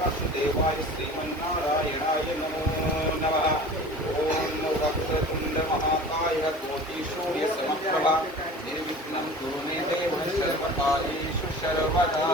वासुदेवाय श्रीमन्नारायणाय नमो नमः। ओम वक्रतुंड महाकाय कोटिसूर्य समप्रभा निर्विघ्नं कुरु मे देव सर्वकार्येषु सर्वदा।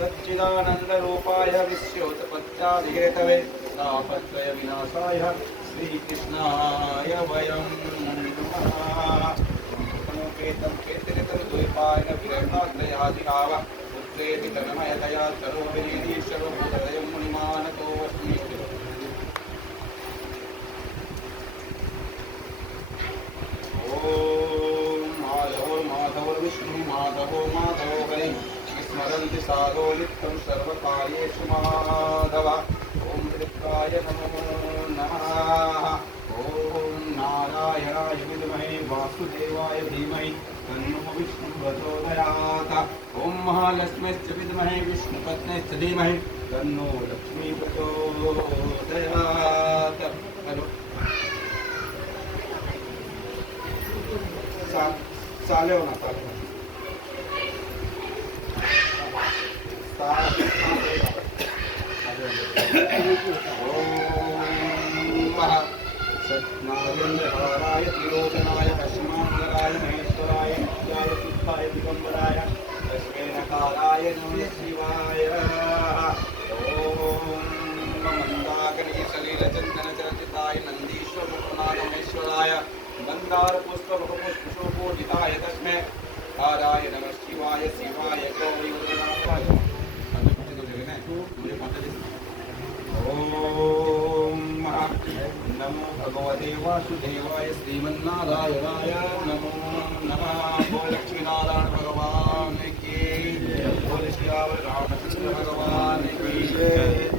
सच्चिदानंद रूपाय विश्वोत्पत्त्यादिहेतवे तापत्रय विनाशाय श्रीकृष्णाय वयं नमः। केतं केतरितं द्वैपायन विरक्तात्रयादिभाव पुत्रेति तन्मयतया तरोभिरीश्वरो भूतदयं मुनिमानतोऽस्मि। विष्णु माधवो माधवो हरि स्मरन्ति साधो नित्यं सर्वकार्येषु माधव। ओम ऋक्काय नमो नमः। ओम नारायणाय विद्महे वासुदेवाय धीमहि तन्नो विष्णुः प्रचोदयात्। ओम महालक्ष्मीश्च विद्महे विष्णुपत्न्यश्च धीमहि तन्नो लक्ष्मी प्रचोदयात्। चाले हो ना चाले सत्नारायण त्रिलोचनाय हस्मांगराय महेश्वराय नित्याय सिद्धाय दिगंबराय तस्मै नकाराय नमः शिवाय। ओम मंदाकिनी सलील चंदन चरचिताय नंदीश्वर मुखनाथमेश्वराय मंदार पुष्प बहुपुष्पोदिताय तस्मै नकाराय नमः शिवाय शिवाय गौरी गुरुनाथाय। ओम नमो भगवते वासुदेवाय श्रीमन्नारायणाय नमो नमः। बोल लक्ष्मीनारायण भगवान की, बोल श्री रामचंद्र भगवान की।